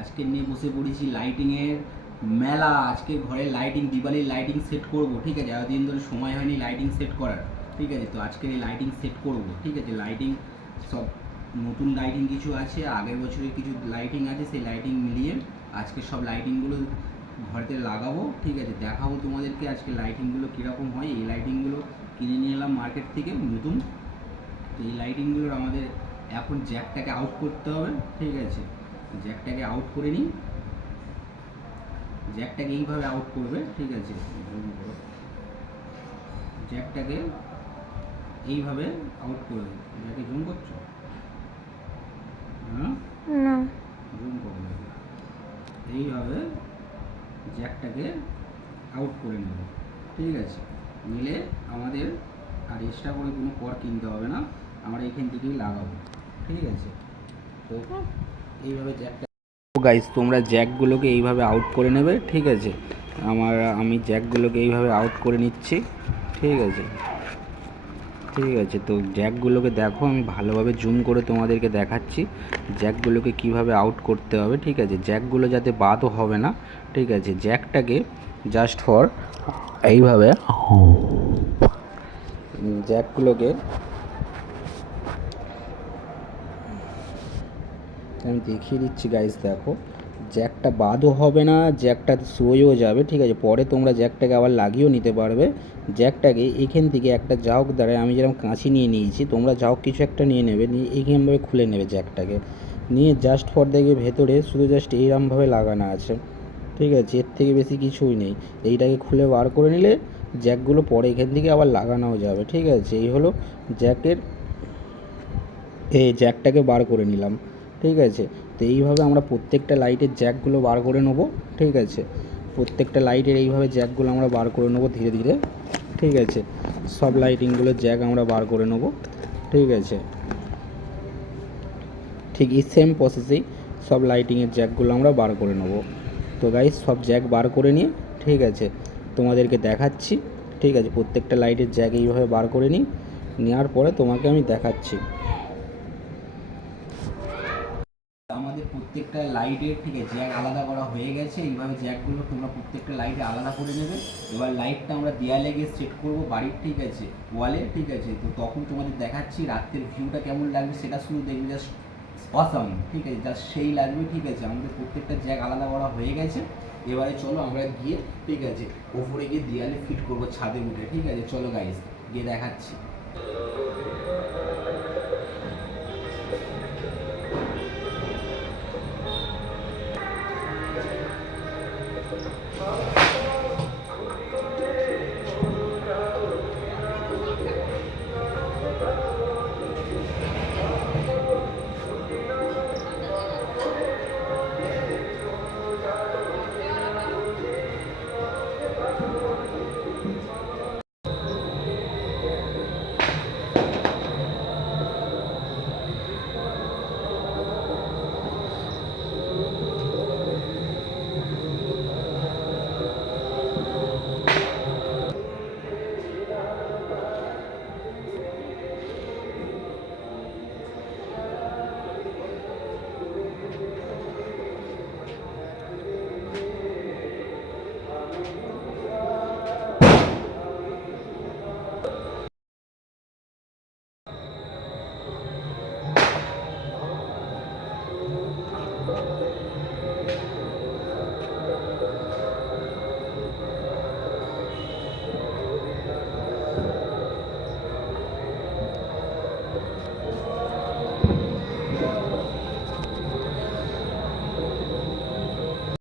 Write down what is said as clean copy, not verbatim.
আজকে নিয়ে বসে পড়েছি লাইটিংয়ের মেলা। আজকে ঘরে লাইটিং, দিওয়ালির লাইটিং সেট করব, ঠিক আছে। এতদিন ধরে সময় হয়নি লাইটিং সেট করার, ঠিক আছে। তো আজকে এই লাইটিং সেট করব, ঠিক আছে। লাইটিং সব নতুন লাইটিং কিছু আছে, আগের বছরের কিছু লাইটিং আছে, সেই লাইটিং মিলিয়ে আজকে সব লাইটিংগুলো ঘরেতে লাগাবো, ঠিক আছে। দেখাবো তোমাদেরকে আজকে লাইটিংগুলো কীরকম হয়। এই লাইটিংগুলো কিনে নিয়ে এলাম মার্কেট থেকে নতুন। তো এই লাইটিংগুলোর আমাদের এখন জ্যাকটাকে আউট করতে হবে, ঠিক আছে। জ্যাকটাকে আউট করে নিই, জ্যাকটাকে এইভাবে আউট করবে, ঠিক আছে। জ্যাকটাকে এইভাবে আউট করবে। জ্যাকে জুম করছো? হ্যাঁ, না, জুম করবে। এইভাবে জ্যাকটাকে আউট করে নেব, ঠিক আছে। নিলে আমাদের আর এক্সট্রা করে কোনো কর কিনতে হবে না, আমরা এখান থেকেই লাগাবো, ঠিক আছে। তো এইভাবে জ্যাকটা, গাইস তোমরা জ্যাকগুলোকে এইভাবে আউট করে নেবে, ঠিক আছে। আমি জ্যাকগুলোকে এইভাবে আউট করে নিচ্ছি, ঠিক আছে। ঠিক আছে, তো জ্যাকগুলোকে দেখো, আমি ভালোভাবে জুম করে তোমাদেরকে দেখাচ্ছি জ্যাকগুলোকে কিভাবে আউট করতে হবে, ঠিক আছে। জ্যাকগুলো যাতে বাদও হবে না, ঠিক আছে। জ্যাকটাকে জাস্ট ফর এইভাবে জ্যাকগুলোকে আমি দেখিয়ে দিচ্ছি গাইস, দেখো জ্যাকটা বাদও হবে না, জ্যাকটা স্লোও যাবে, ঠিক আছে। পরে তোমরা জ্যাকটাকে আবার লাগিয়েও নিতে পারবে। জ্যাকটাকে এইখান থেকে একটা জাউক দ্বারায়, আমি যেরকম কাঁচি নিয়ে নিয়েছি, তোমরা জাউক কিছু একটা নিয়ে নেবে, নিয়ে এইখানভাবে খুলে নেবে জ্যাকটাকে নিয়ে, জাস্ট ফর দেখবে ভেতরে শুধু জাস্ট এইরকমভাবে লাগানো আছে, ঠিক আছে। এর থেকে বেশি কিছুই নেই। এইটাকে খুলে বার করে নিলে জ্যাকগুলো পরে এখান থেকে আবার লাগানোও যাবে, ঠিক আছে। এই হলো জ্যাকের, এই জ্যাকটাকে বার করে নিলাম, ঠিক আছে। তো এইভাবে আমরা প্রত্যেকটা লাইটের জ্যাকগুলো বার করে নেবো, ঠিক আছে। প্রত্যেকটা লাইটের এইভাবে জ্যাকগুলো আমরা বার করে নেবো ধীরে ধীরে, ঠিক আছে। সব লাইটিংগুলোর জ্যাক আমরা বার করে নেবো, ঠিক আছে। ঠিক এই সেম প্রসেসেই সব লাইটিংয়ের জ্যাকগুলো আমরা বার করে নেবো। তো গাইস সব জ্যাক বার করে নিয়ে, ঠিক আছে, তোমাদেরকে দেখাচ্ছি, ঠিক আছে। প্রত্যেকটা লাইটের জ্যাক এইভাবে বার করে নিই, নেওয়ার পরে তোমাকে আমি দেখাচ্ছি। আমাদের প্রত্যেকটা লাইটের, ঠিক আছে, জ্যাক আলাদা করা হয়ে গেছে। এইভাবে জ্যাকগুলো তোমরা প্রত্যেকটা লাইটে আলাদা করে নেবে। এবার লাইটটা আমরা দেয়ালে গিয়ে সেট করবো বাড়ির, ঠিক আছে, ওয়ালে, ঠিক আছে। তো তখন তোমাদের দেখাচ্ছি রাত্রের ভিউটা কেমন লাগবে, সেটা শুধু দেখবে, জাস্ট অসাম, ঠিক আছে, জাস্ট সেই লাগবে, ঠিক আছে। আমাদের প্রত্যেকটা জ্যাক আলাদা করা হয়ে গেছে। এবারে চলো আমরা গিয়ে, ঠিক আছে, ওপরে গিয়ে দেয়ালে ফিট করবো ছাদে উঠে, ঠিক আছে। চলো গাইস গিয়ে দেখাচ্ছি।